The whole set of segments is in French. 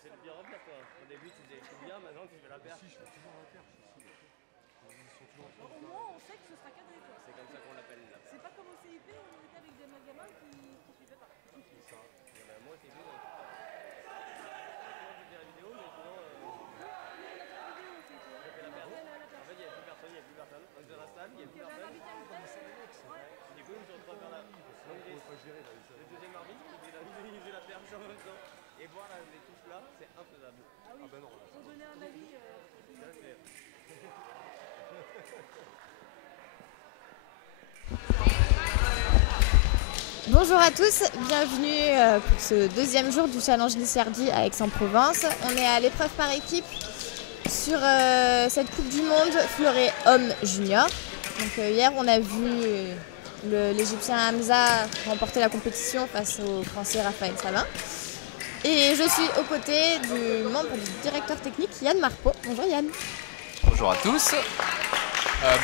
C'est le pire repère quoi. Au début tu faisais bien, maintenant tu fais la perche. Si, je fais toujours la perche ici. Ils sont toujours Au moins on sait que ce sera cadré quoi. C'est comme ça qu'on l'appelle la perche. C'est pas comme au CIP où on était avec des gamins qui suivaient pas. C'est ça. Moi au début, moi je fais la vidéo, mais sinon je fais la perche. En fait il n'y a plus personne, Donc je l'installe, il n'y a plus personne. Du coup, je me retrouve à faire la. Le deuxième arbitre, il faisait la perche en même temps. Et voir les touches là, c'est infaisable. Ah oui, ben non. faut donner un avis. Bonjour à tous, bienvenue pour ce deuxième jour du Challenge Lisserdi à Aix-en-Provence. On est à l'épreuve par équipe sur cette Coupe du Monde fleuret homme junior. Donc, hier on a vu l'Égyptien Hamza remporter la compétition face au Français Raphaël Savin. Et je suis aux côtés du membre du directeur technique Yann Marpeau. Bonjour Yann. Bonjour à tous.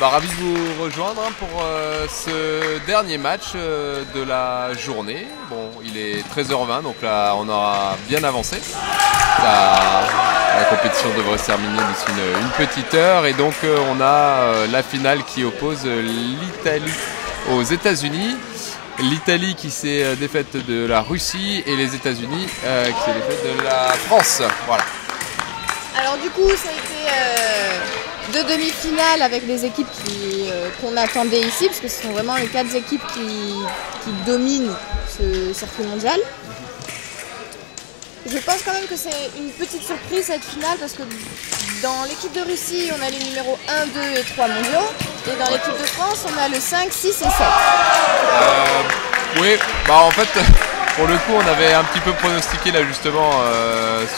Ravi de vous rejoindre pour ce dernier match de la journée. Bon, il est 13h20, donc là on aura bien avancé. La compétition devrait se terminer d'ici une petite heure et donc on a la finale qui oppose l'Italie aux États-Unis. L'Italie qui s'est défaite de la Russie et les États-Unis qui s'est défaite de la France. Voilà. Alors du coup, ça a été deux demi-finales avec les équipes qu'on attendait ici, parce que ce sont vraiment les 4 équipes qui dominent ce circuit mondial. Je pense quand même que c'est une petite surprise cette finale, parce que dans l'équipe de Russie, on a les numéros 1, 2 et 3 mondiaux, et dans l'équipe de France, on a le 5, 6 et 7. Oui, en fait, pour le coup, on avait un petit peu pronostiqué là justement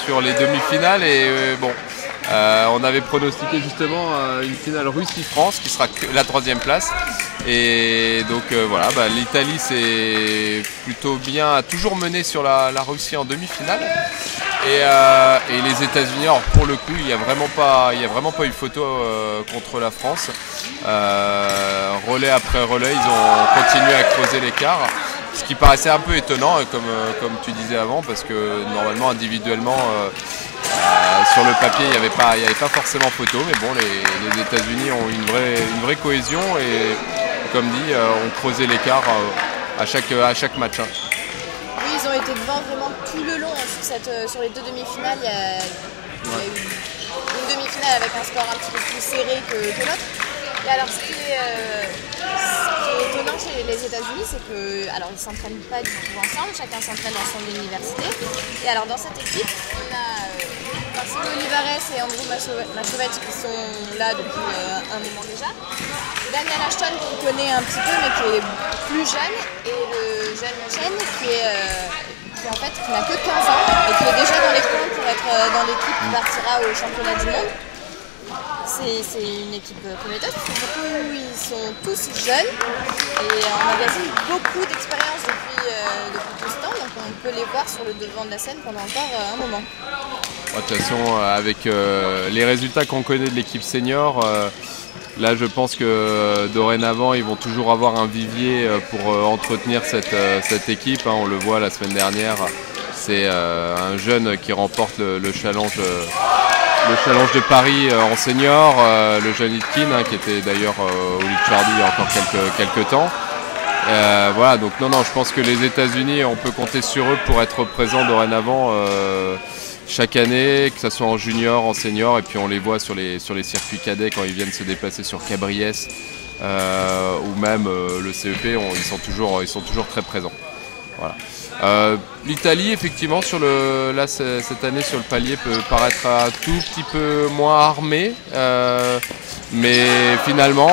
sur les demi-finales et on avait pronostiqué justement une finale Russie-France qui sera la 3e place. Et donc voilà, l'Italie s'est plutôt bien, a toujours mené sur la Russie en demi-finale. Et les États-Unis, alors pour le coup, il n'y a vraiment pas eu photo contre la France. Relais après relais, ils ont continué à creuser l'écart. Ce qui paraissait un peu étonnant, comme tu disais avant, parce que normalement, individuellement, sur le papier, il n'y avait pas forcément photo. Mais bon, les États-Unis ont une vraie cohésion et, comme dit, ont creusé l'écart à chaque match. Oui, ils ont été devant vraiment tout le long. Sur les 2 demi-finales, il y a eu une demi-finale avec un score un petit peu plus serré que l'autre. Et alors, ce qui est étonnant chez les États-Unis, c'est que, alors, ils ne s'entraînent pas du tout ensemble, chacun s'entraîne dans son université. Et alors, dans cette équipe, on a Marcelo Olivares et Andrew Machovec qui sont là depuis un moment déjà. Daniel Ashton, qu'on connaît un petit peu, mais qui est plus jeune, et le jeune Chen qui n'a que 15 ans et qui est déjà dans les points pour être dans l'équipe qui partira au championnat du monde. C'est une équipe prometteuse parce que du coup ils sont tous jeunes et emmagasinent beaucoup d'expérience depuis tout ce temps, donc on peut les voir sur le devant de la scène pendant encore un moment. De toute façon, avec les résultats qu'on connaît de l'équipe senior, là je pense que dorénavant ils vont toujours avoir un vivier pour entretenir cette équipe. On le voit la semaine dernière, c'est un jeune qui remporte le challenge le challenge de Paris en senior, le jeune Itkin qui était d'ailleurs au Licciardi il y a encore quelques temps. Voilà, donc non, je pense que les États-Unis, on peut compter sur eux pour être présents dorénavant chaque année, que ce soit en junior, en senior, et puis on les voit sur les circuits cadets quand ils viennent se déplacer sur Cabriès ou même le CEP, ils sont toujours très présents. Voilà. L'Italie, effectivement, là, cette année sur le palier peut paraître un tout petit peu moins armée, mais finalement,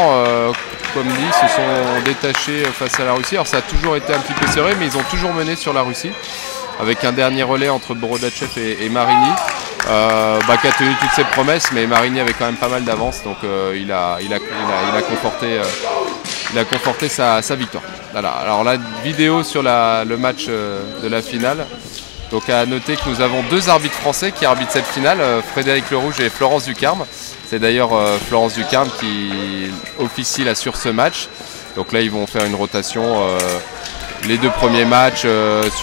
comme dit, se sont détachés face à la Russie. Alors ça a toujours été un petit peu serré, mais ils ont toujours mené sur la Russie, avec un dernier relais entre Borodachev et Marini, qui a tenu toutes ses promesses, mais Marini avait quand même pas mal d'avance, donc il a conforté sa victoire. Voilà. Alors la vidéo sur le match de la finale. Donc à noter que nous avons 2 arbitres français qui arbitrent cette finale, Frédéric Lerouge et Florence Ducarme. C'est d'ailleurs Florence Ducarme qui officie là sur ce match. Donc là ils vont faire une rotation les 2 premiers matchs,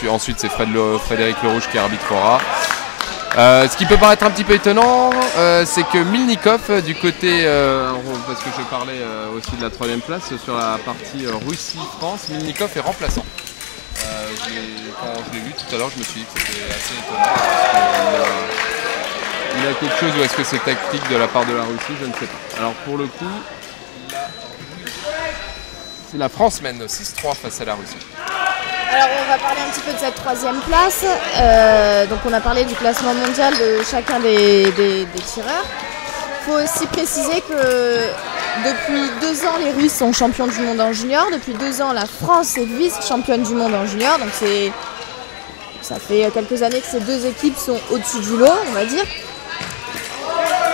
ensuite c'est Frédéric Lerouge qui arbitrera. Ce qui peut paraître un petit peu étonnant, c'est que Milnikov, du côté, parce que je parlais aussi de la 3e place, sur la partie Russie-France, Milnikov est remplaçant. Quand je l'ai vu tout à l'heure, je me suis dit que c'était assez étonnant. Il a quelque chose, ou est-ce que c'est tactique de la part de la Russie, je ne sais pas. Alors pour le coup, la France mène 6-3 face à la Russie. Alors on va parler un petit peu de cette 3e place. Donc on a parlé du classement mondial de chacun des tireurs. Il faut aussi préciser que depuis 2 ans, les Russes sont champions du monde en junior. Depuis 2 ans, la France est vice-championne du monde en junior. Donc ça fait quelques années que ces 2 équipes sont au-dessus du lot, on va dire.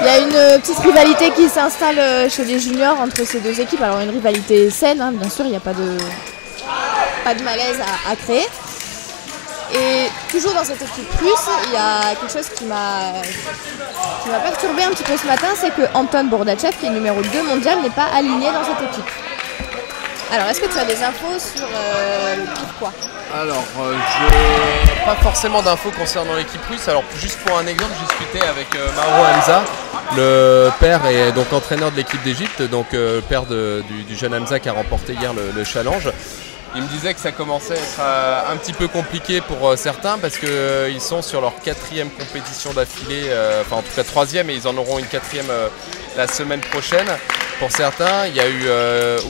Il y a une petite rivalité qui s'installe chez les juniors entre ces 2 équipes. Alors une rivalité saine, hein, bien sûr, il n'y a pas de malaise à créer. Et toujours dans cette équipe russe, il y a quelque chose qui m'a perturbé un petit peu ce matin, c'est que Anton Borodachev, qui est numéro 2 mondial, n'est pas aligné dans cette équipe. Alors, est-ce que tu as des infos sur pourquoi ? Alors, je n'ai pas forcément d'infos concernant l'équipe russe. Alors, juste pour un exemple, j'ai discuté avec Mauro Hamza, le père et donc entraîneur de l'équipe d'Égypte, donc père du jeune Hamza qui a remporté hier le challenge. Il me disait que ça commençait à être un petit peu compliqué pour certains parce qu'ils sont sur leur 4e compétition d'affilée, enfin en tout cas 3e, et ils en auront une 4e la semaine prochaine. Pour certains, il y a eu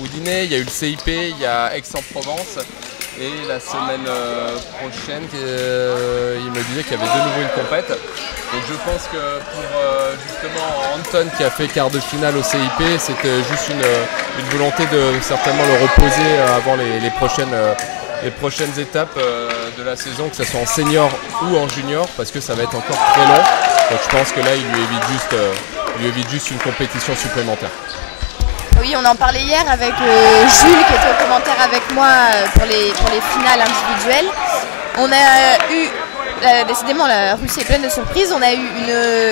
Oudinet, il y a eu le CIP, il y a Aix-en-Provence. Et la semaine prochaine, il me disait qu'il y avait de nouveau une compète. Donc je pense que pour justement Anton qui a fait quart de finale au CIP, c'était juste une volonté de certainement le reposer avant les prochaines étapes de la saison, que ce soit en senior ou en junior, parce que ça va être encore très long. Donc je pense que là, il lui évite juste une compétition supplémentaire. Oui, on en parlait hier avec Jules qui était au commentaire avec moi pour les finales individuelles. On a eu, décidément la Russie est pleine de surprises, on a eu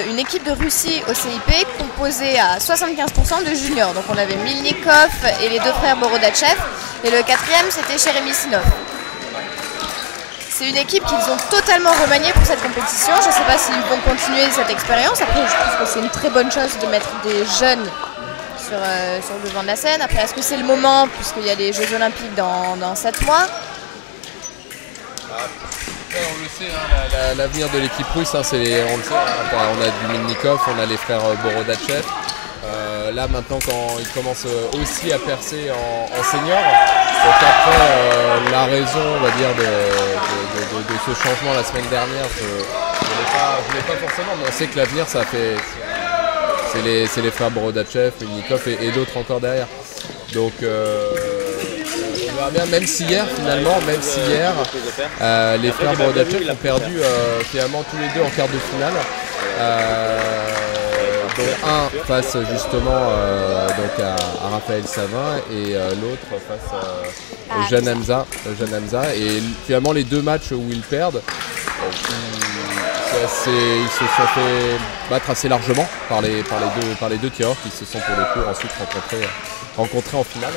une équipe de Russie au CIP composée à 75% de juniors. Donc on avait Milnikov et les 2 frères Borodachev, et le 4e c'était Cheremi Sinov. C'est une équipe qu'ils ont totalement remaniée pour cette compétition. Je ne sais pas s'ils vont continuer cette expérience. Après, je trouve que c'est une très bonne chose de mettre des jeunes sur le devant de la scène. Après, est-ce que c'est le moment, puisqu'il y a les Jeux Olympiques dans 7 mois ? On le sait, hein, l'avenir de l'équipe russe, hein, on le sait, hein, on a du Milnikov, on a les frères Borodachev. Là maintenant, quand ils commencent aussi à percer en senior, donc après la raison, on va dire, de ce changement la semaine dernière, je l'ai pas forcément, mais on sait que l'avenir, c'est les frères Borodachev, Milnikov et d'autres encore derrière. Donc on verra bien, même si hier, les frères Borodachev ont perdu finalement tous les 2 en quart de finale. Donc un face justement donc à Raphaël Savin et l'autre face au jeune Hamza. Et finalement les 2 matchs où ils perdent, ils se sont fait battre assez largement par les deux tireurs qui se sont pour le coup ensuite rencontrés en finale.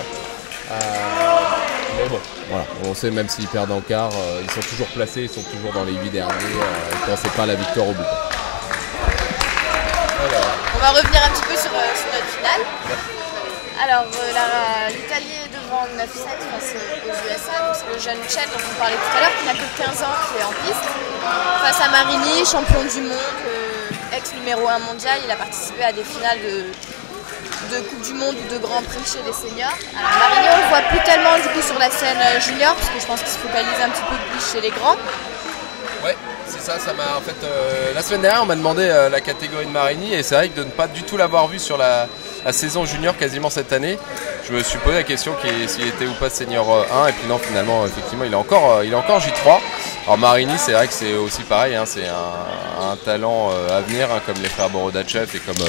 Mais bon, voilà, on sait, même s'ils perdent en quart, ils sont toujours placés, ils sont toujours dans les 8 derniers, quand c'est pas la victoire au bout. On va revenir un petit peu sur notre finale. Alors l'Italie est devant 9-7 face aux USA, donc c'est le jeune Chen dont on parlait tout à l'heure, qui n'a que 15 ans, qui est en piste. Face à Marini, champion du monde, ex numéro 1 mondial, il a participé à des finales de Coupe du Monde ou de Grand Prix chez les seniors. Alors Marini, on le voit plus tellement du coup sur la scène junior, parce que je pense qu'il se focalise un petit peu plus chez les grands. Ouais, c'est ça, m'a en fait la semaine dernière on m'a demandé la catégorie de Marini et c'est vrai que de ne pas du tout l'avoir vu sur la saison junior quasiment cette année, je me suis posé la question s'il était ou pas senior 1 et puis non, finalement effectivement il est encore J3. Alors Marini, c'est vrai que c'est aussi pareil, hein, c'est un talent à venir, hein, comme les frères Borodachev et comme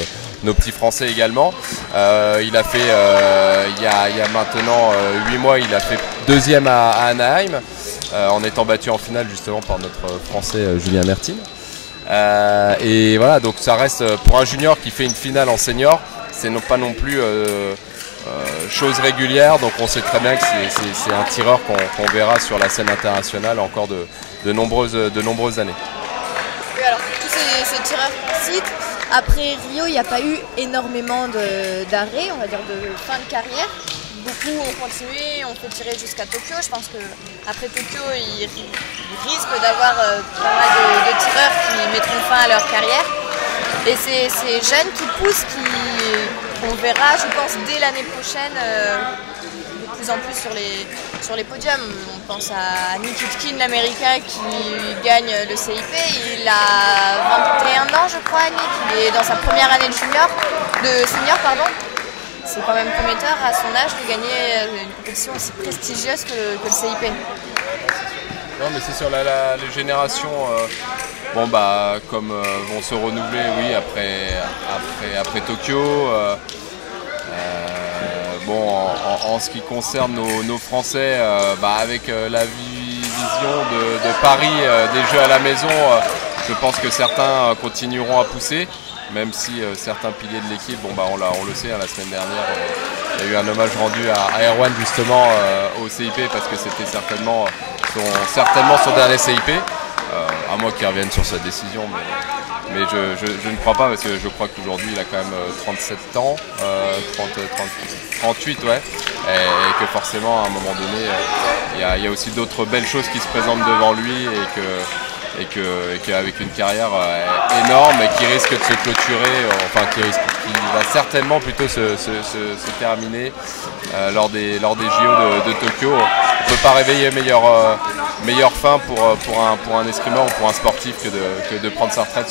nos petits Français également. Il a fait il y a maintenant 8 mois, il a fait deuxième à Anaheim. En étant battu en finale justement par notre Français Julien Mertine. Et voilà, donc ça reste pour un junior qui fait une finale en senior, c'est pas non plus chose régulière, donc on sait très bien que c'est un tireur qu'on verra sur la scène internationale encore de nombreuses années. Oui, alors tous ces tireurs qu'on cite, après Rio, il n'y a pas eu énormément d'arrêts, on va dire de fin de carrière. Beaucoup ont continué, ont fait tirer jusqu'à Tokyo. Je pense qu'après Tokyo, ils risquent d'avoir pas mal de tireurs qui mettront fin à leur carrière. Et c'est ces jeunes qui poussent, qu'on verra, je pense, dès l'année prochaine, de plus en plus sur les podiums. On pense à Nikitkin, l'Américain, qui gagne le CIP. Il a 21 ans, je crois, Nick. Il est dans sa première année de senior. C'est quand même prometteur à son âge de gagner une compétition aussi prestigieuse que le CIP. Non, mais c'est sur les générations comme vont se renouveler, oui, après Tokyo. En ce qui concerne nos Français, avec la vision de Paris des Jeux à la maison, je pense que certains continueront à pousser. Même si certains piliers de l'équipe, on le sait, la semaine dernière, il y a eu un hommage rendu à Erwan justement au CIP parce que c'était certainement son dernier CIP, à moins qu'il revienne sur sa décision, mais je ne crois pas parce que je crois qu'aujourd'hui il a quand même 37 ans, 38 ouais, et que forcément à un moment donné il y a aussi d'autres belles choses qui se présentent devant lui et qu'avec une carrière énorme et qui risque de se clôturer, qui va certainement plutôt se terminer lors des JO de Tokyo. On ne peut pas réveiller meilleure fin pour un escrimeur ou pour un sportif que de prendre sa retraite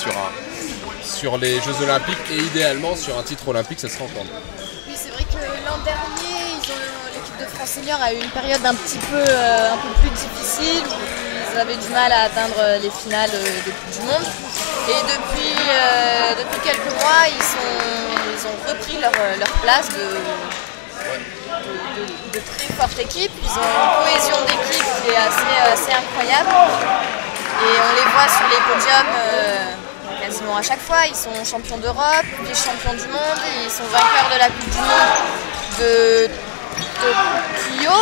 sur les Jeux Olympiques et idéalement sur un titre olympique, ça serait encore mieux. Oui, c'est vrai que l'an dernier, l'équipe de France Senior a eu une période un peu plus difficile. Ils avaient du mal à atteindre les finales de Coupe du Monde. Et depuis quelques mois, ils ont repris leur place de très forte équipe. Ils ont une cohésion d'équipe qui est assez incroyable. Et on les voit sur les podiums quasiment à chaque fois. Ils sont champions d'Europe, vice-champions du monde. Ils sont vainqueurs de la Coupe du Monde de Tokyo.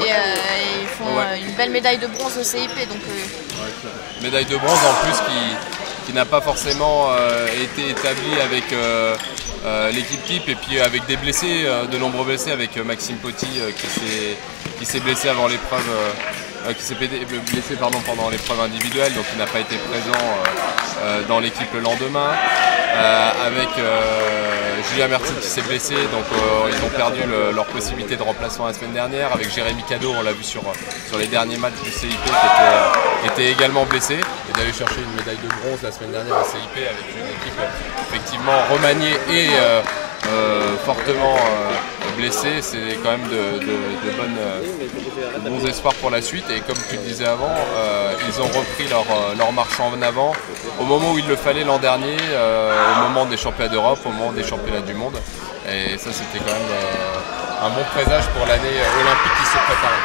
Et ils font une belle médaille de bronze au CIP. Médaille de bronze en plus qui n'a pas forcément été établie avec l'équipe type et puis avec des blessés, de nombreux blessés, avec Maxime Poty qui s'est blessé avant l'épreuve, blessé pendant l'épreuve individuelle, donc il n'a pas été présent dans l'équipe le lendemain. Avec Julien Mertine qui s'est blessé, donc ils ont perdu leur possibilité de remplacement la semaine dernière. Avec Jérémy Cadeau, on l'a vu sur les derniers matchs du CIP, qui était également blessé, et d'aller chercher une médaille de bronze la semaine dernière au CIP avec une équipe effectivement remaniée et fortement blessée, c'est quand même de bons espoirs pour la suite. Et comme tu le disais avant, ils ont repris leur marche en avant au moment où il le fallait l'an dernier, au moment des championnats d'Europe, au moment des championnats du monde. Et ça, c'était quand même un bon présage pour l'année olympique qui se préparait.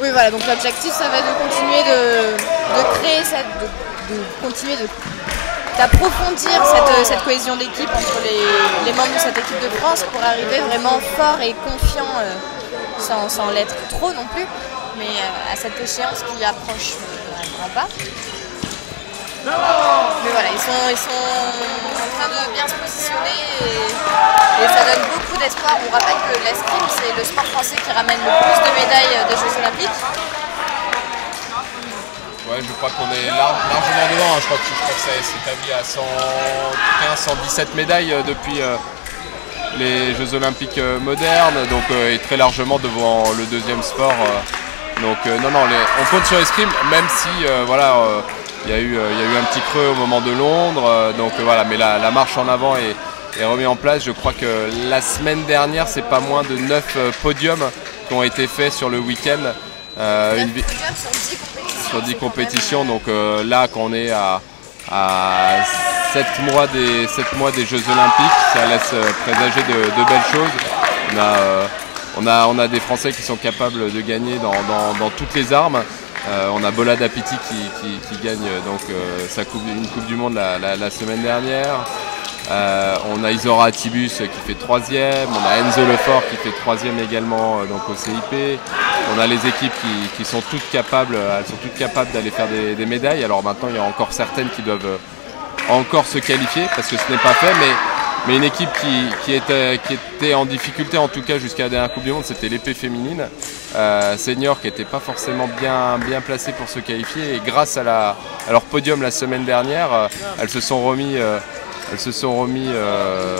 Oui, voilà, donc l'objectif, ça va être de continuer d'approfondir cette cohésion d'équipe entre les membres de cette équipe de France pour arriver vraiment fort et confiant, sans l'être trop non plus, mais à cette échéance qui approche à grands pas. Mais voilà, ils sont en train de bien se positionner et ça donne beaucoup d'espoir. On rappelle que l'escrime, c'est le sport français qui ramène le plus de médailles des Jeux Olympiques. Ouais, je crois qu'on est largement devant. Je crois que ça s'est établi à 115-117 médailles depuis les Jeux Olympiques modernes, donc et très largement devant le deuxième sport. Donc non, on compte sur l'escrime, même si voilà, il y a eu un petit creux au moment de Londres. Donc voilà, mais la marche en avant est remise en place. Je crois que la semaine dernière, c'est pas moins de 9 podiums qui ont été faits sur le week-end. 9 podiums sur 10 compétitions. Donc là, quand on est à 7 mois des Jeux Olympiques, ça laisse présager de belles choses. On a des Français qui sont capables de gagner dans toutes les armes. On a Bolad Apiti qui gagne donc, une Coupe du Monde la semaine dernière. On a Isora Atibus qui fait 3e. On a Enzo Lefort qui fait 3e également donc au CIP. On a les équipes qui sont toutes capables, d'aller faire des médailles. Alors maintenant, il y a encore certaines qui doivent encore se qualifier parce que ce n'est pas fait. Mais une équipe qui était en difficulté, en tout cas jusqu'à la dernière Coupe du Monde, c'était l'épée féminine senior qui n'était pas forcément bien placée pour se qualifier. Et grâce à leur podium la semaine dernière, elles se sont remis,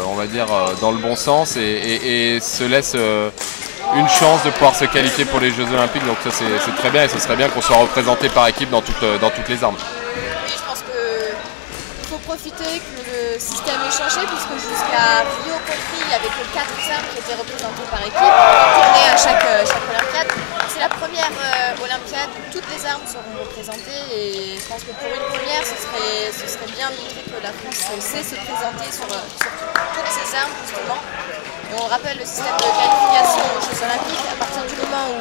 on va dire, dans le bon sens et se laissent une chance de pouvoir se qualifier pour les Jeux Olympiques. Donc ça c'est très bien et ce serait bien qu'on soit représenté par équipe dans toutes les armes. Oui, je pense qu'il faut profiter que le système ait changé puisque jusqu'à Rio compris, il n'y avait que 4 armes qui étaient représentées par équipe, tournées à chaque Olympiade. C'est la première Olympiade où toutes les armes seront représentées et je pense que pour une première, ce serait bien de montrer que la France sait se présenter sur toutes ces armes justement. Et on rappelle le système de qualification aux Jeux Olympiques. À partir du moment où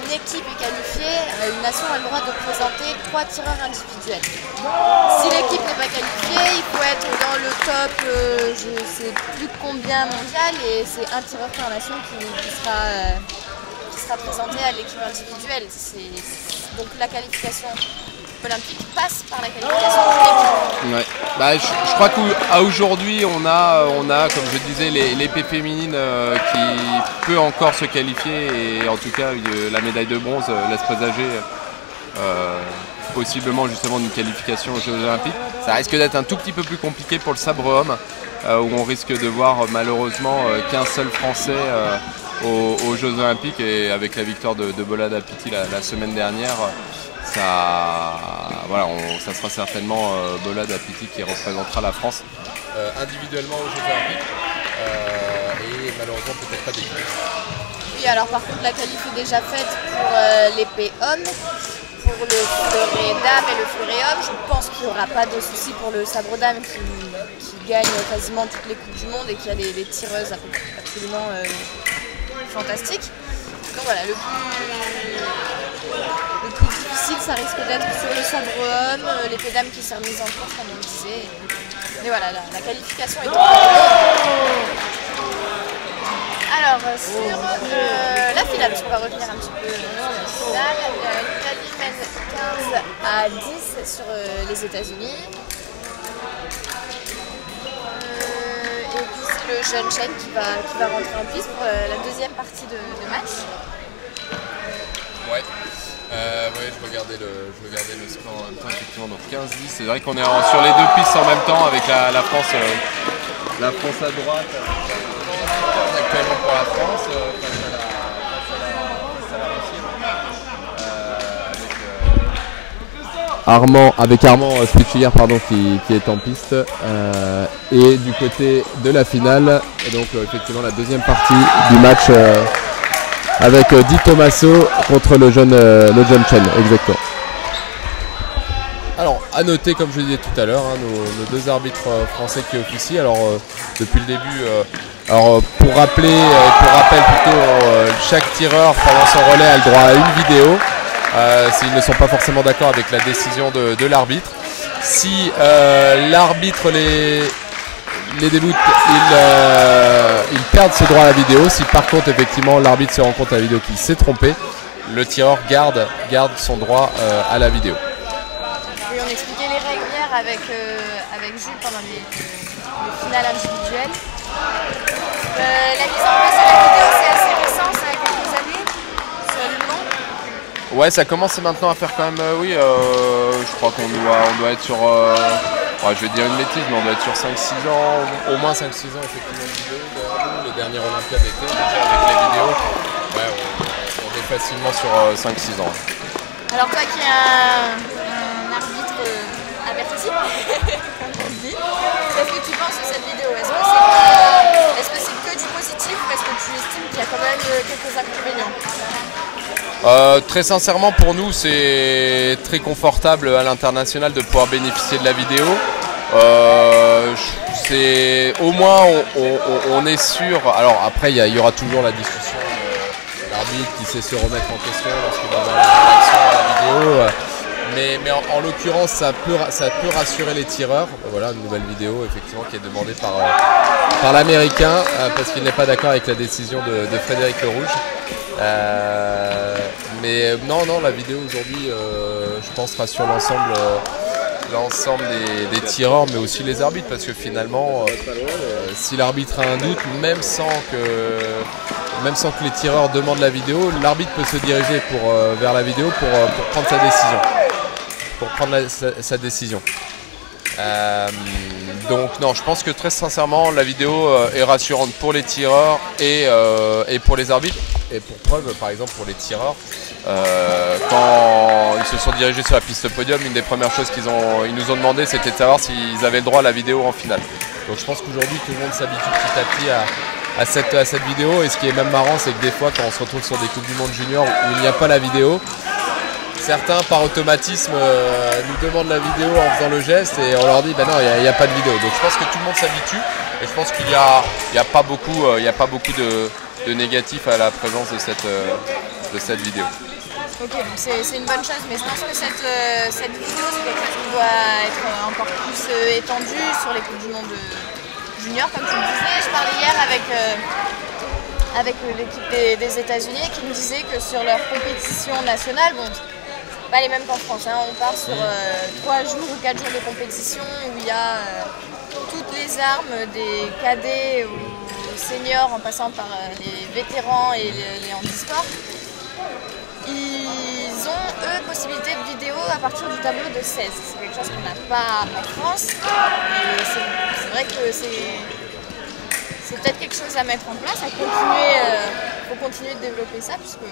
une équipe est qualifiée, une nation a le droit de présenter 3 tireurs individuels. Si l'équipe n'est pas qualifiée, il faut être dans le top, je ne sais plus combien mondial, et c'est un tireur par nation qui sera présenté à l'équipe individuelle. Donc la qualification olympique passe par la qualification de l'équipe. Ouais. Je crois qu'à aujourd'hui, on a, comme je disais, l'épée féminine qui peut encore se qualifier et en tout cas la médaille de bronze laisse présager possiblement justement d'une qualification aux Jeux Olympiques. Ça risque d'être un tout petit peu plus compliqué pour le sabre homme où on risque de voir malheureusement qu'un seul Français aux Jeux Olympiques et avec la victoire de Bolad Apiti la semaine dernière. Ça sera certainement Bolad Apiti qui représentera la France individuellement aux Jeux Olympiques et malheureusement peut-être pas d'équipe. Oui, alors par contre la qualif est déjà faite pour l'épée homme, pour le fleuret dame et le fleuret homme. Je pense qu'il n'y aura pas de souci pour le sabre dame qui gagne quasiment toutes les Coupes du Monde et qui a des tireuses absolument fantastiques. Donc voilà, le plus difficile, ça risque d'être sur le sabre homme, l'épée dame qui s'est remise en course, comme on le disait. Mais voilà, la qualification est encore longue. Alors, sur la finale, on va revenir un petit peu sur la finale. L'Italie mène 15-10 sur les États-Unis. Et puis c'est le jeune Chen qui va rentrer en piste pour la deuxième partie de match. Ouais. Je regardais le score en même temps, effectivement, donc 15-10. C'est vrai qu'on est sur les deux pistes en même temps avec la France à droite. Actuellement pour la France, face à Armand Spitschiller qui est en piste et du côté de la finale donc effectivement la deuxième partie du match avec Di Tommaso contre le jeune Chen, exactement. Alors à noter, comme je le disais tout à l'heure, nos deux arbitres français qui officient. Alors depuis le début, pour rappel plutôt, chaque tireur pendant son relais a le droit à une vidéo s'ils ne sont pas forcément d'accord avec la décision de l'arbitre. Si l'arbitre les déboute, ils perdent ce droit à la vidéo. Si par contre effectivement l'arbitre se rend compte à la vidéo qu'il s'est trompé, le tireur garde son droit à la vidéo. Oui, on expliquait les règles hier avec Jules pendant les finales individuelles. La mise en place de la vidéo, c'est assez récent, ça a quelques années, seulement. Ouais, ça commence maintenant à faire quand même, je crois qu'on doit être sur, je vais dire une bêtise, mais on doit être sur 5-6 ans, au moins 5-6 ans effectivement de vidéo. Les dernières Olympiades étaient déjà avec les vidéos, ouais, on est facilement sur 5-6 ans. Alors toi qui es un arbitre averti, comme on dit, qu'est-ce que tu penses de cette vidéo? Est-ce que c'est que du positif ou est-ce que tu estimes qu'il y a quand même quelques inconvénients? Très sincèrement, pour nous, c'est très confortable à l'international de pouvoir bénéficier de la vidéo. Au moins, on est sûr. Alors après, il y aura toujours la discussion de l'arbitre qui sait se remettre en question lorsqu'il va avoir une réaction à la vidéo. Mais en l'occurrence, ça peut rassurer les tireurs. Voilà, une nouvelle vidéo effectivement qui est demandée par l'Américain parce qu'il n'est pas d'accord avec la décision de Frédéric Lerouge. Mais non, la vidéo aujourd'hui, je pense, rassure l'ensemble des tireurs, mais aussi les arbitres, parce que finalement, si l'arbitre a un doute, même sans que les tireurs demandent la vidéo, l'arbitre peut se diriger vers la vidéo pour prendre sa décision. Donc non, je pense que très sincèrement la vidéo est rassurante pour les tireurs et pour les arbitres. Et pour preuve, par exemple pour les tireurs, quand ils se sont dirigés sur la piste podium, une des premières choses qu'ils nous ont demandé, c'était de savoir s'ils avaient le droit à la vidéo en finale. Donc je pense qu'aujourd'hui tout le monde s'habitue petit à petit à cette vidéo, et ce qui est même marrant, c'est que des fois quand on se retrouve sur des Coupes du Monde junior où il n'y a pas la vidéo, certains par automatisme nous demandent la vidéo en faisant le geste et on leur dit non, il n'y a pas de vidéo. Donc je pense que tout le monde s'habitue et je pense qu'il n'y a pas beaucoup de négatifs à la présence de cette vidéo. Ok, donc c'est une bonne chose, mais je pense que cette vidéo c'est quelque chose qui doit être encore plus étendu sur les Coupes du Monde junior, comme tu le disais. Je parlais hier avec l'équipe des États-Unis qui me disait que sur leur compétition nationale, bon, pas les mêmes qu'en France, hein. On part sur 3 jours ou 4 jours de compétition où il y a toutes les armes des cadets aux seniors en passant par les vétérans et les handisports. Ils ont, eux, possibilité de vidéo à partir du tableau de 16. C'est quelque chose qu'on n'a pas en France. Et c'est vrai que c'est peut-être quelque chose à mettre en place, à continuer. Faut continuer de développer ça, puisque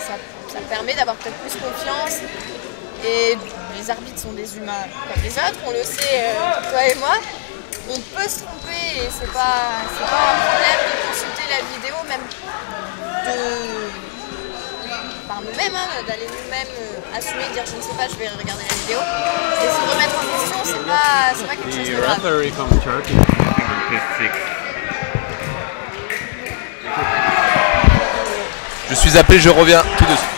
ça permet d'avoir peut-être plus confiance. Et les arbitres sont des humains comme les autres, on le sait, toi et moi. On peut se tromper et c'est pas un problème de consulter la vidéo, même par nous-mêmes, hein, d'aller nous-mêmes assumer, dire je ne sais pas, je vais regarder la vidéo. Et se remettre en question, c'est pas quelque chose de grave. Je suis appelé, je reviens tout de suite.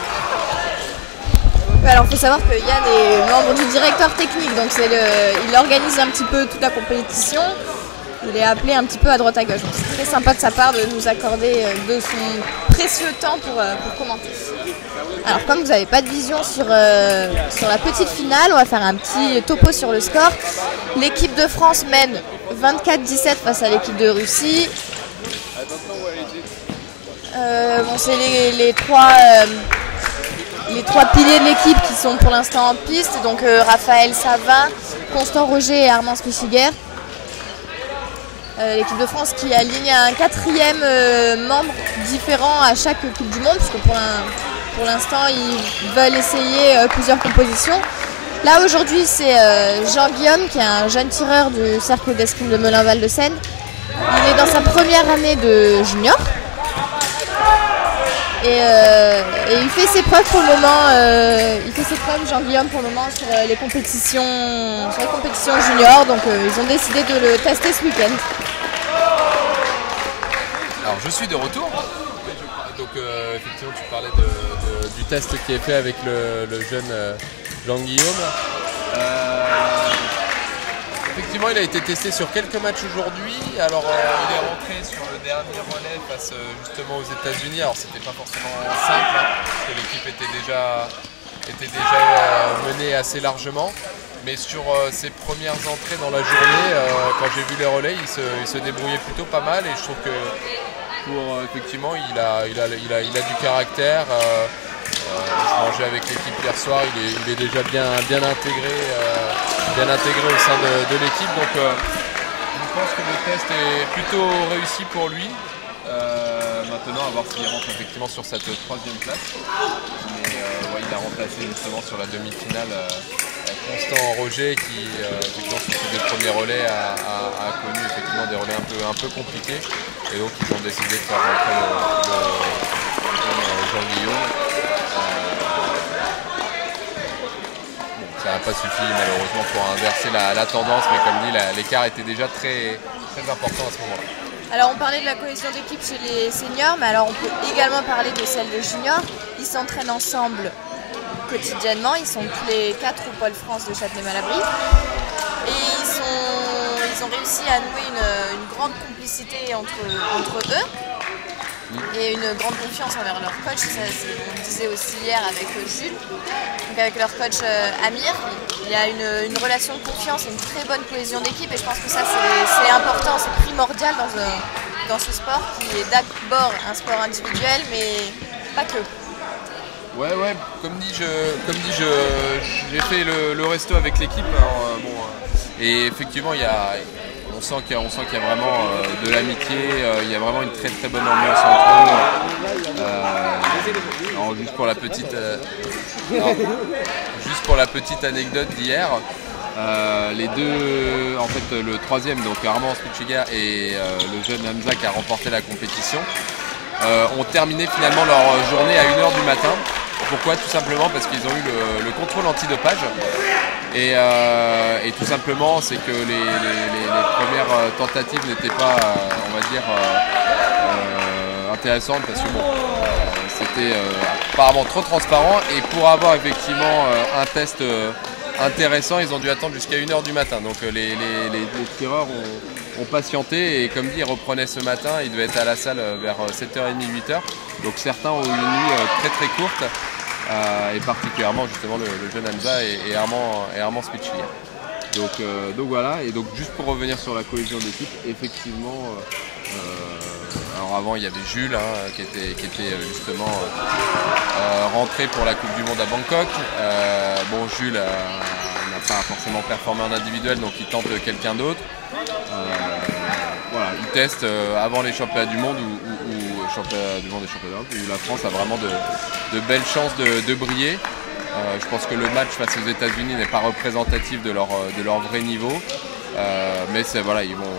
Alors il faut savoir que Yann est membre du directeur technique, donc il organise un petit peu toute la compétition. Il est appelé un petit peu à droite à gauche. Donc c'est très sympa de sa part de nous accorder de son précieux temps pour commenter. Alors comme vous n'avez pas de vision sur la petite finale, on va faire un petit topo sur le score. L'équipe de France mène 24-17 face à l'équipe de Russie. C'est les trois piliers de l'équipe qui sont pour l'instant en piste, donc Raphaël Savin, Constant Roger et Armand Spichiger. L'équipe de France qui aligne un 4e membre différent à chaque Coupe du Monde, parce que pour l'instant ils veulent essayer plusieurs compositions. Là aujourd'hui c'est Jean-Guillaume qui est un jeune tireur du cercle d'escrime de Melun-Val-de-Seine. Il est dans sa première année de junior. Et il fait ses preuves pour le moment, Jean-Guillaume, pour le moment sur les compétitions juniors, donc ils ont décidé de le tester ce week-end. Alors je suis de retour, donc effectivement tu parlais du test qui est fait avec le jeune Jean-Guillaume. Effectivement, il a été testé sur quelques matchs aujourd'hui. Alors, il est rentré sur le dernier relais face justement aux États-Unis. Alors, c'était pas forcément simple, parce que l'équipe était déjà menée assez largement. mais sur ses premières entrées dans la journée, quand j'ai vu les relais, il se débrouillait plutôt pas mal et je trouve que effectivement il a du caractère. Je mangeais avec l'équipe hier soir, il est déjà bien intégré au sein de l'équipe, donc je pense que le test est plutôt réussi pour lui. Maintenant, à voir s'il rentre effectivement sur cette troisième place. Mais ouais, il a remplacé justement sur la demi-finale Constant Roger qui, effectivement, sur ses deux premiers relais a connu effectivement des relais un peu compliqués. Et donc, ils ont décidé de faire rentrer le Jean-Guillaume. Ça n'a pas suffi malheureusement pour inverser la tendance, mais comme dit, l'écart était déjà très important à ce moment-là. Alors on parlait de la cohésion d'équipe chez les seniors, mais alors on peut également parler de celle de juniors. Ils s'entraînent ensemble quotidiennement, ils sont tous les 4 au Pôle France de Châtenay-Malabry. Et ils ont réussi à nouer une grande complicité entre eux et une grande confiance envers leur coach. Ça, on le disait aussi hier avec Jules, donc avec leur coach Amir. Il y a une relation de confiance et une très bonne cohésion d'équipe, et je pense que ça c'est important, c'est primordial dans ce sport qui est d'abord un sport individuel, mais pas que. Ouais, comme dit, j'ai fait le resto avec l'équipe, et effectivement on sent qu'il y a vraiment de l'amitié, il y a vraiment une très bonne ambiance entre eux. Juste pour la petite anecdote d'hier, les deux, en fait le troisième, donc Armand Spitchiga et le jeune Hamza qui a remporté la compétition, ont terminé finalement leur journée à 1h du matin. Pourquoi? Tout simplement parce qu'ils ont eu le contrôle antidopage et tout simplement c'est que les premières tentatives n'étaient pas, on va dire, intéressantes parce que c'était apparemment trop transparent, et pour avoir effectivement un test intéressant, ils ont dû attendre jusqu'à 1h du matin. Donc les tireurs ont patienté, et comme dit, ils reprenaient ce matin, ils devaient être à la salle vers 7h30, 8h. Donc certains ont eu une nuit très courte, et particulièrement justement le jeune Hamza et Armand Spitchiga. Donc voilà, et donc juste pour revenir sur la cohésion d'équipe, effectivement, alors avant il y avait Jules qui était justement rentré pour la Coupe du Monde à Bangkok. Jules n'a pas forcément performé en individuel, donc il tente quelqu'un d'autre. Voilà, il teste avant les championnats du monde ou championnats du monde et championnats d'Europe, où la France a vraiment de belles chances de briller. Je pense que le match face aux États-Unis n'est pas représentatif de leur vrai niveau, mais voilà, ils vont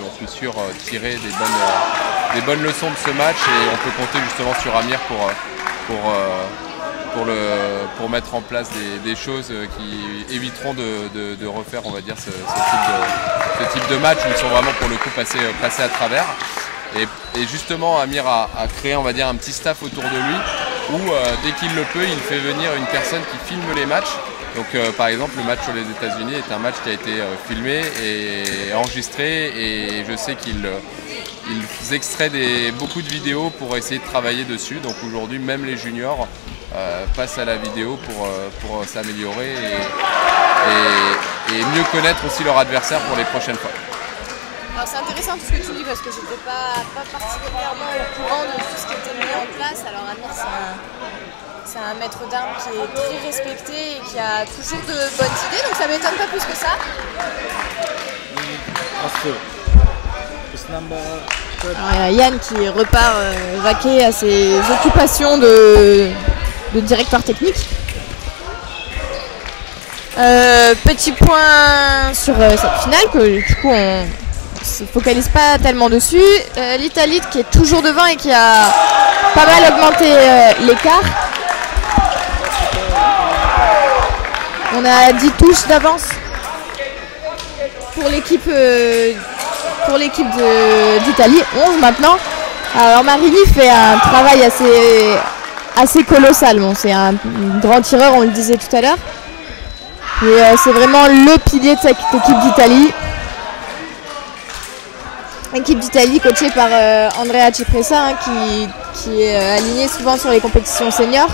j'en suis sûr, tirer des bonnes leçons de ce match, et on peut compter justement sur Amir pour mettre en place des choses qui éviteront de refaire, on va dire, ce type de match où ils sont vraiment pour le coup passés à travers. Et justement, Amir a créé, on va dire, un petit staff autour de lui où dès qu'il le peut, il fait venir une personne qui filme les matchs. Donc par exemple, le match sur les États-Unis est un match qui a été filmé et enregistré, et je sais qu'il extrait beaucoup de vidéos pour essayer de travailler dessus. Donc aujourd'hui, même les juniors passent à la vidéo pour s'améliorer et mieux connaître aussi leur adversaire pour les prochaines fois. Alors c'est intéressant tout ce que tu dis, parce que je n'étais pas particulièrement au courant de tout ce qui était mis en place. Alors Amir, c'est un maître d'armes qui est très respecté et qui a toujours de bonnes idées, donc ça m'étonne pas plus que ça. Alors il y a Yann qui repart vaquer à ses occupations de directeur technique. Petit point sur cette finale, que du coup on se focalise pas tellement dessus. L'Italie qui est toujours devant et qui a pas mal augmenté l'écart. On a 10 touches d'avance pour l'équipe d'Italie, 11 maintenant. Alors Marini fait un travail assez colossal. Bon, c'est un grand tireur, on le disait tout à l'heure. Et c'est vraiment le pilier de cette équipe d'Italie. Équipe d'Italie coachée par Andrea Cipressa, qui est aligné souvent sur les compétitions seniors.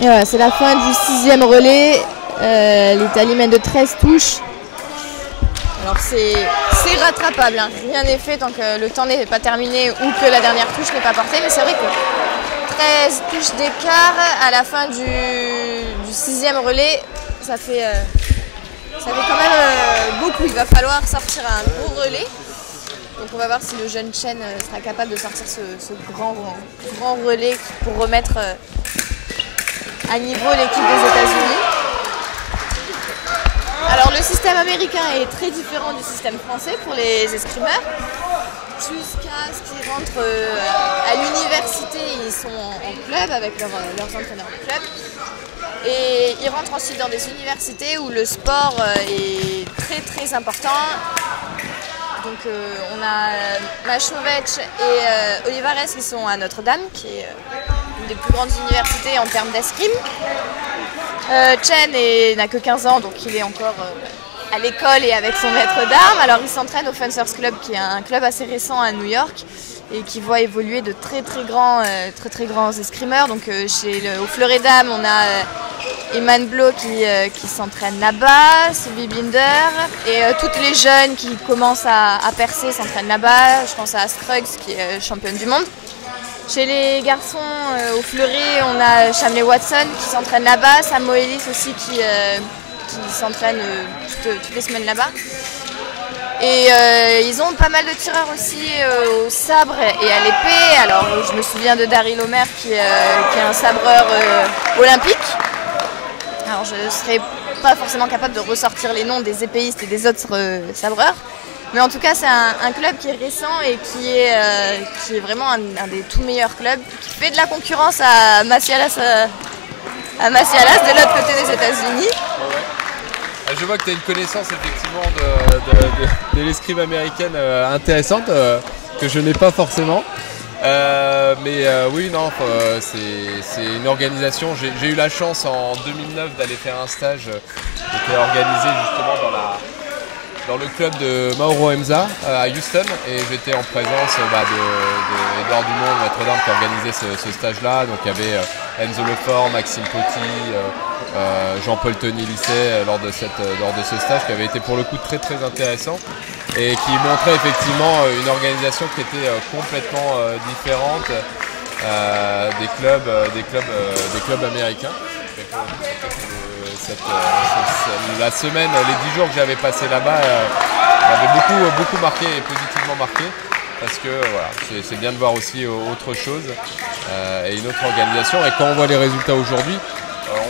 Et voilà, c'est la fin du 6e relais. L'Italie mène de 13 touches. Alors c'est rattrapable, hein. Rien n'est fait tant que le temps n'est pas terminé ou que la dernière touche n'est pas portée. Mais c'est vrai que 13 touches d'écart à la fin du 6e relais, ça fait quand même beaucoup. Il va falloir sortir un gros relais. Donc on va voir si le jeune Chen sera capable de sortir ce grand relais pour remettre à niveau l'équipe des États-Unis. Alors le système américain est très différent du système français pour les escrimeurs. Jusqu'à ce qu'ils rentrent à l'université, ils sont en club avec leurs entraîneurs de club. Et ils rentrent ensuite dans des universités où le sport est très très important. Donc on a Machnovech et Olivares qui sont à Notre-Dame, qui est une des plus grandes universités en termes d'escrime. Chen n'a que 15 ans, donc il est encore à l'école et avec son maître d'armes. Alors il s'entraîne au Fencers Club, qui est un club assez récent à New York et qui voit évoluer de très très grands escrimeurs. Donc au Fleuret Dames, on a Eman Blo qui s'entraîne là-bas, Sylvie Binder, et toutes les jeunes qui commencent à percer s'entraînent là-bas. Je pense à Scruggs qui est championne du monde. Chez les garçons, au Fleuret, on a Shamley Watson qui s'entraîne là-bas, Sam Moelis aussi qui s'entraîne toutes les semaines là-bas. Et ils ont pas mal de tireurs aussi au sabre et à l'épée. Alors je me souviens de Daryl Homer qui est un sabreur olympique. Alors je ne serais pas forcément capable de ressortir les noms des épéistes et des autres sabreurs. Mais en tout cas, c'est un club qui est récent et qui est vraiment un des tout meilleurs clubs, qui fait de la concurrence à Macialas de l'autre côté des États-Unis. Je vois que tu as une connaissance effectivement de l'escrime américaine intéressante, que je n'ai pas forcément. Oui, non, c'est une organisation. J'ai eu la chance en 2009 d'aller faire un stage qui était organisé justement dans le club de Mauro Emza à Houston, et j'étais en présence de Edouard Dumont, maître d'armes, qui organisait ce stage-là. Donc il y avait Enzo Lefort, Maxime Petit, Jean-Paul Tony Lisset lors de ce stage, qui avait été pour le coup très très intéressant et qui montrait effectivement une organisation qui était complètement différente des clubs américains. La semaine, les 10 jours que j'avais passé là-bas m'avaient beaucoup marqué et positivement marqué, parce que voilà, c'est bien de voir aussi autre chose et une autre organisation. Et quand on voit les résultats aujourd'hui,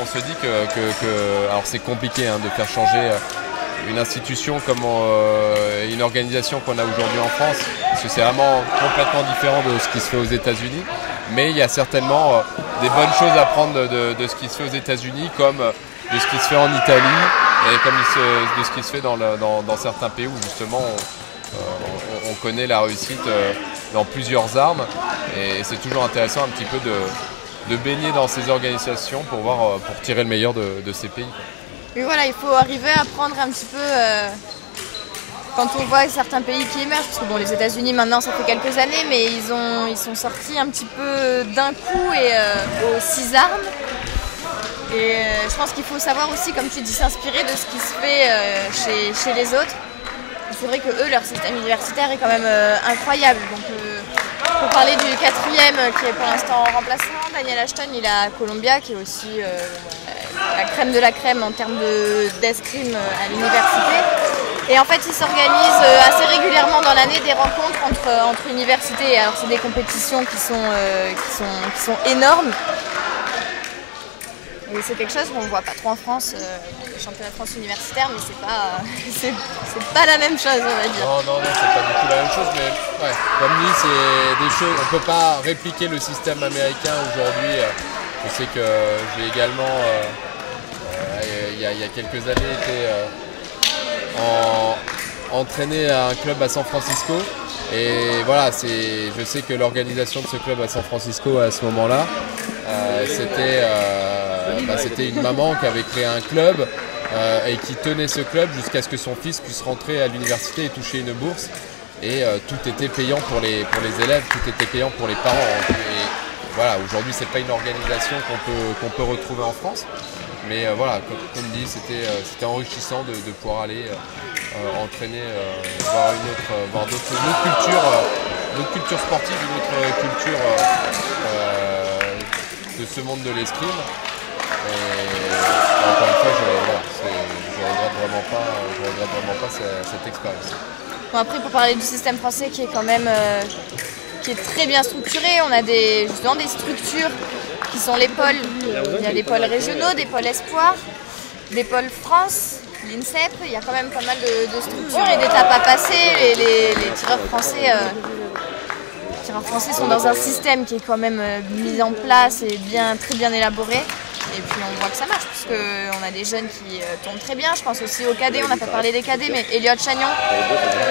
on se dit que alors c'est compliqué de faire changer une institution comme une organisation qu'on a aujourd'hui en France, parce que c'est vraiment complètement différent de ce qui se fait aux États-Unis. Mais il y a certainement des bonnes choses à prendre de ce qui se fait aux États-Unis, comme de ce qui se fait en Italie et comme de ce qui se fait dans certains pays où justement on connaît la réussite dans plusieurs armes. Et c'est toujours intéressant un petit peu de baigner dans ces organisations pour tirer le meilleur de ces pays. Et voilà, il faut arriver à prendre un petit peu, quand on voit certains pays qui émergent, parce que bon, les États-Unis maintenant ça fait quelques années, mais ils sont sortis un petit peu d'un coup et aux 6 armes. Et je pense qu'il faut savoir aussi, comme tu dis, s'inspirer de ce qui se fait chez les autres. C'est vrai que eux, leur système universitaire est quand même incroyable. Donc, pour parler du 4e qui est pour l'instant remplaçant, Daniel Ashton, il est à Columbia, qui est aussi la crème de la crème en termes d'escrime à l'université. Et en fait, ils s'organisent assez régulièrement dans l'année des rencontres entre universités. Alors, c'est des compétitions qui sont énormes. Et c'est quelque chose qu'on ne voit pas trop en France, le championnat de France universitaire, mais c'est pas la même chose, on va dire. Non, c'est pas du tout la même chose, mais ouais, comme dit, c'est des choses, on ne peut pas répliquer le système américain aujourd'hui. Je sais que j'ai également, il y a quelques années, été entraîné à un club à San Francisco. Et voilà, je sais que l'organisation de ce club à San Francisco à ce moment-là, c'était une maman qui avait créé un club et qui tenait ce club jusqu'à ce que son fils puisse rentrer à l'université et toucher une bourse. Et tout était payant pour les élèves, tout était payant pour les parents. Et voilà, aujourd'hui c'est pas une organisation qu'on peut retrouver en France. Mais voilà, comme dit, c'était enrichissant de pouvoir aller entraîner, voir d'autres cultures sportives, une autre culture de ce monde de l'escrime. Et encore une fois, je regrette vraiment pas cette expérience. Bon, après, pour parler du système français qui est quand même qui est très bien structuré, on a justement des structures qui sont les pôles. Il y a des pôles régionaux, des pôles espoirs, des pôles France, l'INSEP. Il y a quand même pas mal de structures et d'étapes à passer. Les tireurs français sont dans un système qui est quand même mis en place et très bien élaboré. Et puis on voit que ça marche, puisqu'on a des jeunes qui tournent très bien. Je pense aussi aux cadets, on n'a pas parlé des cadets, mais Elliot Chagnon,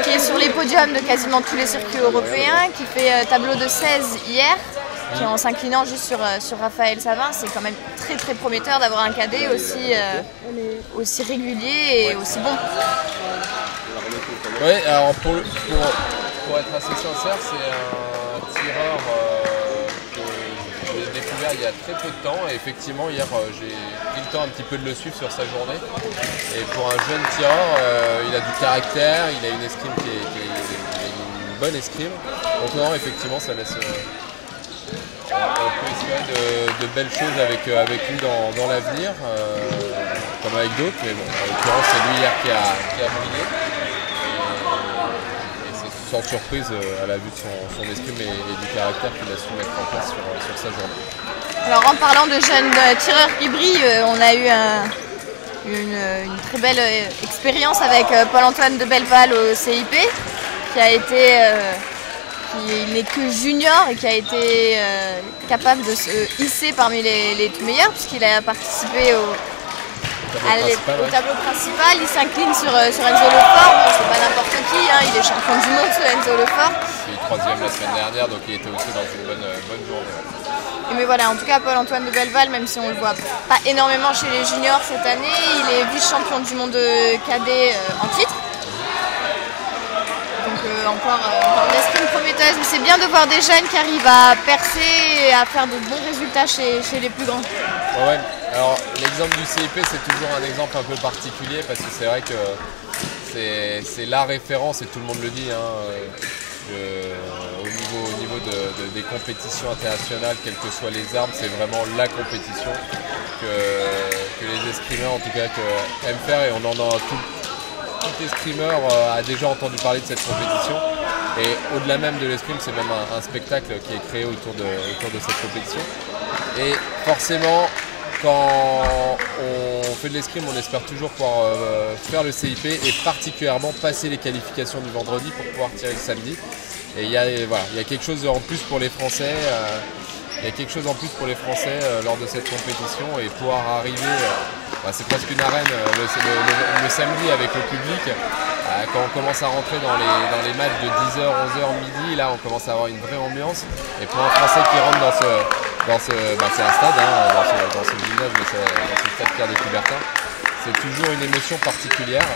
qui est sur les podiums de quasiment tous les circuits européens, qui fait tableau de 16 hier, qui en s'inclinant juste sur Raphaël Savin. C'est quand même très très prometteur d'avoir un cadet aussi régulier et aussi bon. Oui, alors pour être assez sincère, c'est un tireur que j'ai découvert il y a très peu de temps. Et effectivement, hier, j'ai pris le temps un petit peu de le suivre sur sa journée. Et pour un jeune tireur, il a du caractère, il a une escrime qui est une bonne escrime. Donc non, effectivement, ça laisse... on peut espérer de belles choses avec lui dans l'avenir, comme avec d'autres, mais bon, en l'occurrence c'est lui hier qui a brillé. Et c'est sans surprise à la vue de son escrime et du caractère qu'il a su mettre en place sur sa journée. Alors en parlant de jeunes tireurs qui brillent, on a eu une très belle expérience avec Paul-Antoine de Belleval au CIP, qui a été... qui n'est que junior et qui a été capable de se hisser parmi les tout meilleurs, puisqu'il a participé au tableau principal. Il s'incline sur Enzo Lefort. Bon, c'est pas n'importe qui, hein, il est champion du monde, ce Enzo Lefort. Il est 3e la semaine dernière, donc il était aussi dans une bonne journée. Mais voilà, en tout cas, Paul-Antoine de Belleval, même si on ne le voit pas énormément chez les juniors cette année, il est vice-champion du monde cadet en titre. Donc encore une escrime prometteuse, mais c'est bien de voir des jeunes qui arrivent à percer et à faire de bons résultats chez les plus grands. Ouais, alors l'exemple du CIP c'est toujours un exemple un peu particulier parce que c'est vrai que c'est la référence et tout le monde le dit au niveau des compétitions internationales, quelles que soient les armes, c'est vraiment la compétition que les escrimeurs en tout cas aiment faire, et on en a tout escrimeur a déjà entendu parler de cette compétition, et au-delà même de l'escrime, c'est même un spectacle qui est créé autour de cette compétition. Et forcément, quand on fait de l'escrime, on espère toujours pouvoir faire le CIP et particulièrement passer les qualifications du vendredi pour pouvoir tirer le samedi. Et il y a quelque chose en plus pour les Français. Lors de cette compétition, et pouvoir arriver, c'est presque une arène le samedi avec le public. Quand on commence à rentrer dans les matchs de 10h, 11h, midi, là on commence à avoir une vraie ambiance. Et pour un Français qui rentre c'est un stade, dans ce gymnase, mais c'est dans ce stade Pierre de Coubertin, c'est toujours une émotion particulière.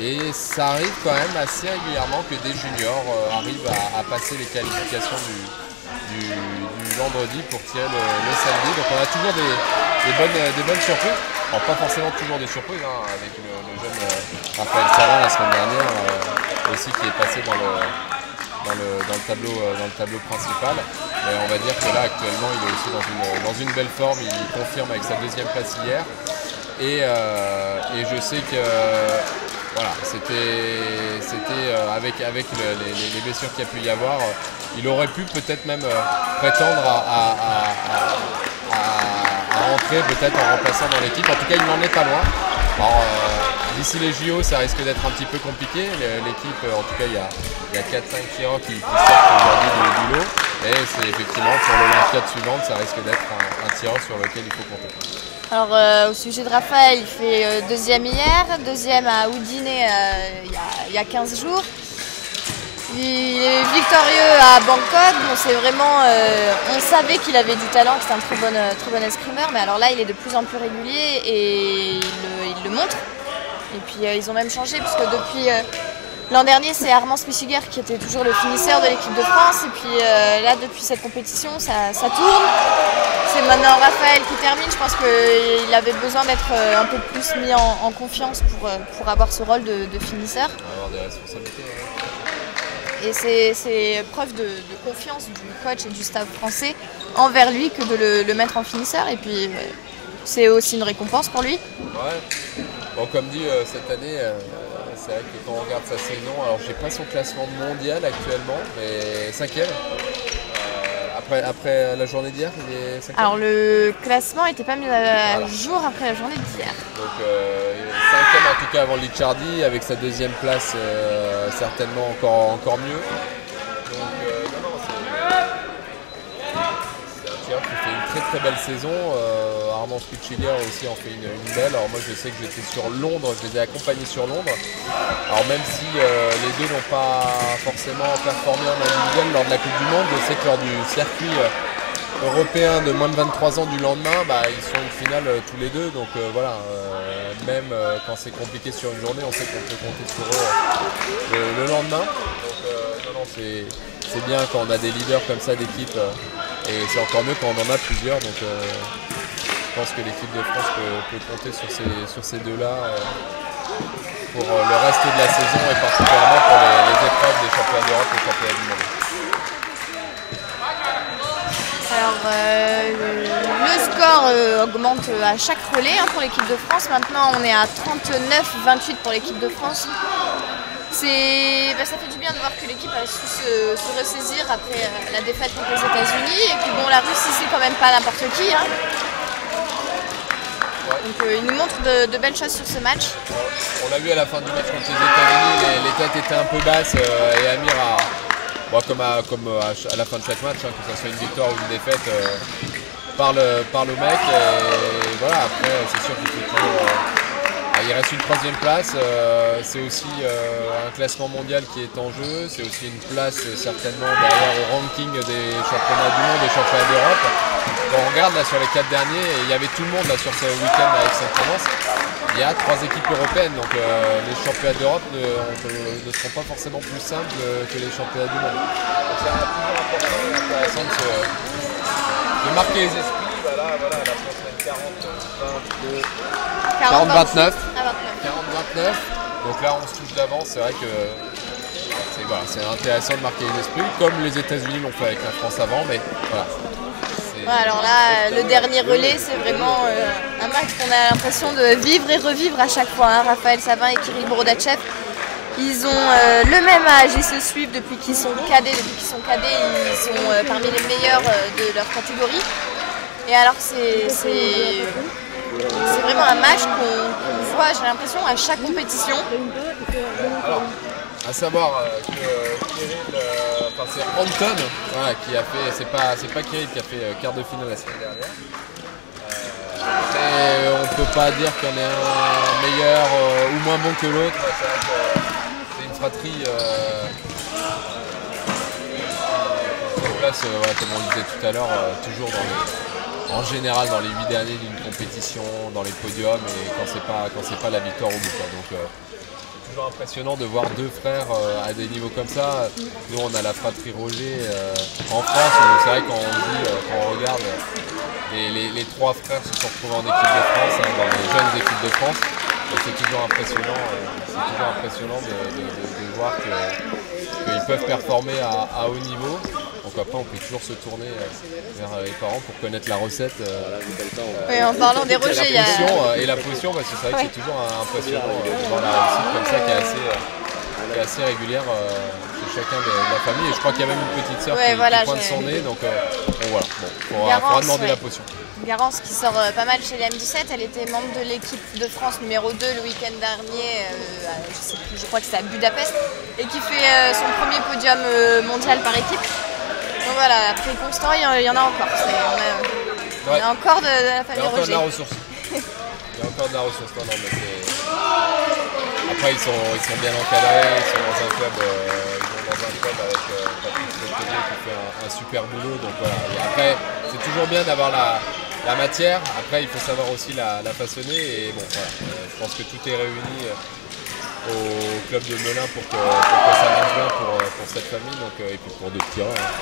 Et ça arrive quand même assez régulièrement que des juniors arrivent à passer les qualifications du vendredi pour tirer le samedi. Donc on a toujours des bonnes surprises. Alors pas forcément toujours des surprises, avec le jeune Raphaël Savin la semaine dernière aussi, qui est passé dans le tableau principal. Mais on va dire que là actuellement il est aussi dans une belle forme. Il confirme avec sa 2e place hier. Et je sais que voilà, c'était avec les blessures qu'il y a pu y avoir, il aurait pu peut-être même prétendre à rentrer peut-être en remplaçant dans l'équipe. En tout cas, il n'en est pas loin. Alors, d'ici les JO, ça risque d'être un petit peu compliqué. L'équipe, en tout cas, il y a 4-5 tireurs qui sortent aujourd'hui du lot. Et c'est effectivement pour l'Olympiade suivante, ça risque d'être un tireur sur lequel il faut compter. Alors au sujet de Raphaël, il fait 2e hier, 2e à Houdinée il y a 15 jours. Il est victorieux à Bangkok. Bon, c'est vraiment, on savait qu'il avait du talent, que c'était un très bon escrimeur, mais alors là il est de plus en plus régulier et il le montre. Et puis ils ont même changé, puisque L'an dernier, c'est Armand Spichiger qui était toujours le finisseur de l'équipe de France. Et puis là, depuis cette compétition, ça tourne. C'est maintenant Raphaël qui termine. Je pense qu'il avait besoin d'être un peu plus mis en confiance pour avoir ce rôle de finisseur. Avoir des responsabilités. Et c'est preuve de confiance du coach et du staff français envers lui que de le mettre en finisseur. Et puis, c'est aussi une récompense pour lui. Ouais. Bon, comme dit, cette année, c'est vrai que quand on regarde sa saison, alors j'ai pas son classement mondial actuellement, mais 5e. Après la journée d'hier, il est 5e. Alors le classement n'était pas mis à jour après la journée d'hier. Donc 5e en tout cas avant Licciardi, avec sa 2e place certainement encore mieux. Donc non, c'est un tireur qui fait une très belle saison. Armand Spichiger aussi en fait une belle. Alors moi je sais que j'étais sur Londres, je les ai accompagnés sur Londres. Alors même si les deux n'ont pas forcément performé en individuel lors de la Coupe du Monde, je sais que lors du circuit européen de moins de 23 ans du lendemain, ils sont une finale tous les deux. Donc voilà, même quand c'est compliqué sur une journée, on sait qu'on peut compter sur eux le lendemain. Donc non, c'est bien quand on a des leaders comme ça d'équipe. Et c'est encore mieux quand on en a plusieurs. Donc je pense que l'équipe de France peut compter sur ces deux-là pour le reste de la saison et particulièrement pour les épreuves des championnats d'Europe et des championnats du monde. Alors le score augmente à chaque relais pour l'équipe de France. Maintenant on est à 39-28 pour l'équipe de France. Ça fait du bien de voir que l'équipe a su se ressaisir après la défaite contre les États-Unis. Et puis bon, la Russie c'est quand même pas n'importe qui. Donc il nous montre de belles choses sur ce match. On l'a vu à la fin du match contre les États-Unis, les têtes étaient un peu basses et Amir comme à la fin de chaque match, que ce soit une victoire ou une défaite, parle au mec. Et voilà, après c'est sûr qu'il faut toujours... il reste une 3e place, c'est aussi un classement mondial qui est en jeu, c'est aussi une place certainement derrière au ranking des championnats du monde et championnats d'Europe. Quand on regarde là sur les 4 derniers, et il y avait tout le monde là sur ce week-end avec Saint-Provence, il y a 3 équipes européennes, donc les championnats d'Europe ne seront pas forcément plus simples que les championnats du monde. Donc c'est toujours important et intéressant de marquer les esprits. Voilà, la France mène 40-29. 40-29. Donc là on se touche d'avance, c'est vrai que c'est intéressant de marquer les esprits, comme les États-Unis l'ont fait avec la France avant, mais voilà. Alors là, le dernier relais, c'est vraiment un match qu'on a l'impression de vivre et revivre à chaque fois. Raphaël Savin et Kirill Borodachev, ils ont le même âge, ils se suivent depuis qu'ils sont cadets. Ils sont parmi les meilleurs de leur catégorie. Et alors c'est vraiment un match qu'on voit, j'ai l'impression, à chaque compétition. Alors, à savoir que Kirill, c'est Anton qui a fait, c'est pas Kirill qui a fait quart de finale la semaine dernière. Mais on ne peut pas dire qu'il y en ait un meilleur ou moins bon que l'autre. C'est vrai que c'est une fratrie qui se place, comme on le disait tout à l'heure, toujours en général dans les 8 derniers d'une compétition, dans les podiums, et quand c'est pas la victoire au bout. Donc toujours impressionnant de voir deux frères à des niveaux comme ça. Nous on a la fratrie Roger en France, donc c'est vrai quand on regarde les 3 frères se sont retrouvés en équipe de France, dans les jeunes équipes de France. Donc c'est toujours impressionnant de voir qu'ils peuvent performer à haut niveau. Donc après on peut toujours se tourner vers les parents pour connaître la recette. Oui, en parlant des Rogers, il y a... Et la potion, parce que c'est vrai que c'est toujours impressionnant de voir la réussite comme ça qui est assez régulière chez chacun de la famille. Et je crois qu'il y a même une petite sœur qui pointe son nez, donc voilà, il faudra demander la potion. Garance qui sort pas mal chez les M17, elle était membre de l'équipe de France numéro 2 le week-end dernier, je crois que c'était à Budapest, et qui fait son premier podium mondial par équipe. Donc voilà, après Constant, il y en a encore. Il y a encore de la famille Roger. Il y a encore de la ressource. Après, ils sont bien encadrés, ils sont dans un club avec Patrick Sautellier qui fait un super boulot. Donc voilà. Et après, c'est toujours bien d'avoir la matière. Après, il faut savoir aussi la façonner. Et bon, voilà. Je pense que tout est réuni au club de Melun pour que ça marche bien pour cette famille donc, et puis pour d'autres tireurs. Hein.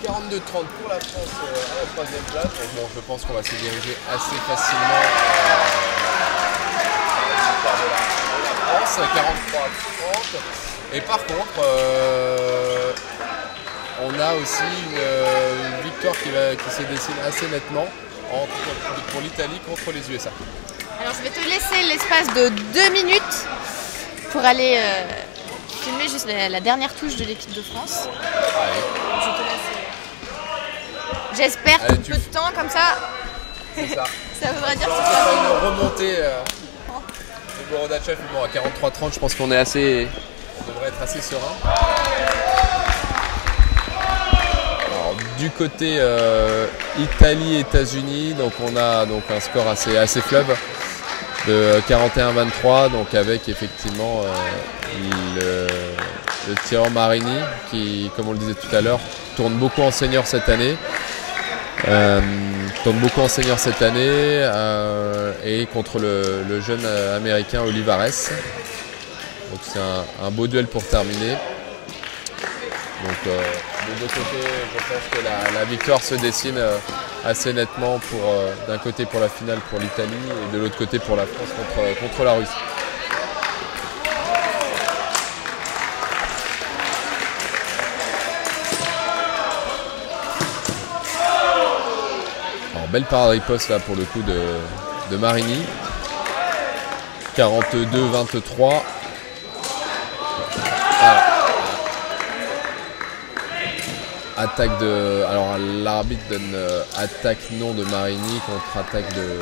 42-30 pour la France à la troisième place. Donc bon, je pense qu'on va se diriger assez facilement la France, 43-30. Et par contre, on a aussi une victoire qui se dessine assez nettement pour l'Italie contre les USA. Alors je vais te laisser l'espace de 2 minutes pour aller filmer juste la dernière touche de l'équipe de France. Allez. Je te laisse. J'espère peu de temps comme ça. C'est ça. Ça voudra dire que on c'est une remontée de Borodachev. Bon, à 43-30, je pense qu'on est assez. On devrait être assez serein. Alors, du côté Italie-États-Unis, donc on a donc un score assez fleuve de 41-23, donc avec effectivement le tireur Marini qui, comme on le disait tout à l'heure, tourne beaucoup en senior cette année. Et contre le jeune américain Olivares. Donc c'est un beau duel pour terminer. Donc de deux côtés, je pense que la victoire se dessine assez nettement d'un côté pour la finale pour l'Italie et de l'autre côté pour la France contre la Russie. Alors, belle parade riposte là pour le coup de Marini. 42-23. Attaque de. Alors l'arbitre donne attaque non de Marini contre attaque de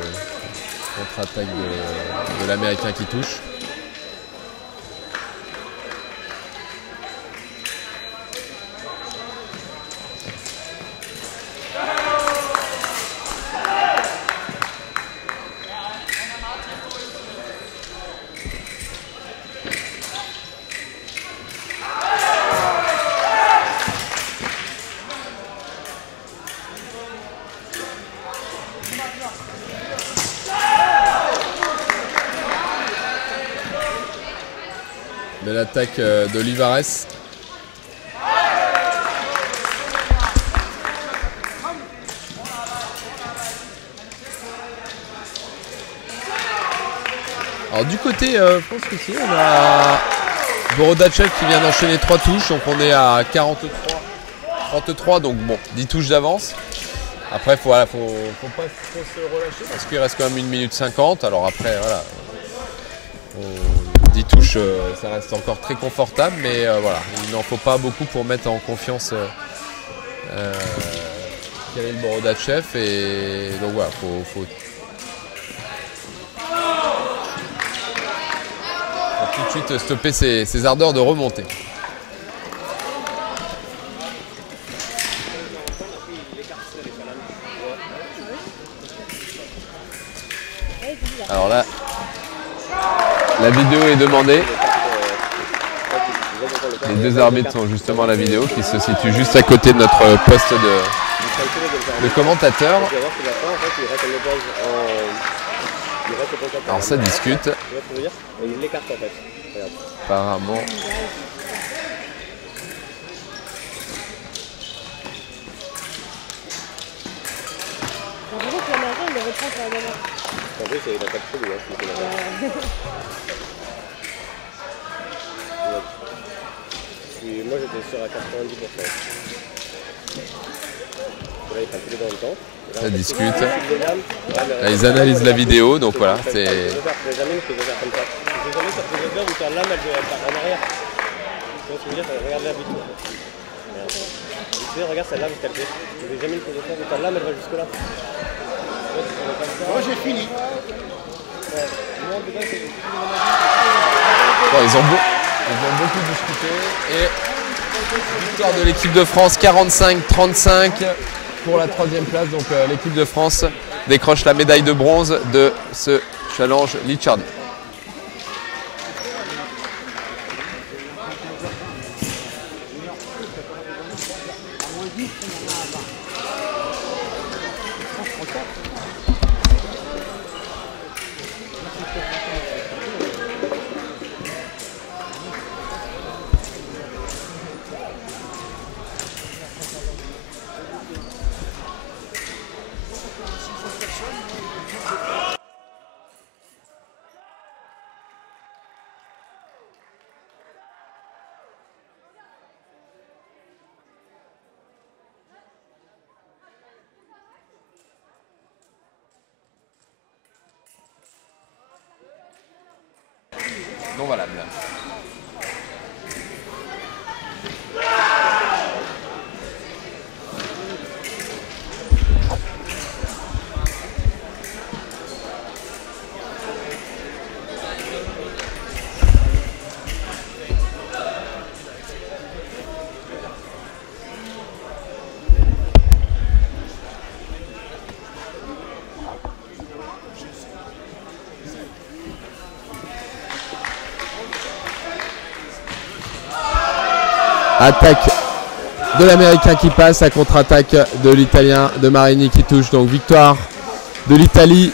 l'Américain qui touche. Belle attaque d'Olivares. Alors du côté France aussi, on a Borodachev qui vient d'enchaîner 3 touches, donc on est à 33, donc bon, 10 touches d'avance. Après, faut pas trop se relâcher parce qu'il reste quand même 1 minute 50. Alors après, voilà. 10 touches, ça reste encore très confortable, mais voilà, il n'en faut pas beaucoup pour mettre en confiance Kirill Borodachev. Et donc voilà, faut tout de suite stopper ses ardeurs de remontée. Alors là, la vidéo est demandée. Les deux arbitres sont justement à la vidéo qui se situe juste à côté de notre poste de commentateur. Alors ça discute. Apparemment. En plus, il n'a pas de trou, hein, moi j'étais sûr à 90%. Là, il passe plus dans le temps. Ça discute. Là, ils analysent la vidéo, donc voilà. C'est. Je vais jamais que je vais faire comme ça. Je vais jamais sur ce jeu où ta lame elle part en arrière. Tu vois ce que je veux dire? Regarde la vidéo. Regarde cette lame qu'elle fait. Je vais jamais le faire où ta lame elle va jusque là. Moi j'ai fini. Bon, ils ont beaucoup discuté. Et victoire de l'équipe de France 45-35 pour la 3e place. Donc l'équipe de France décroche la médaille de bronze de ce challenge Licciardi. non valable. Attaque de l'Américain qui passe, à contre-attaque de l'Italien de Marini qui touche. Donc victoire de l'Italie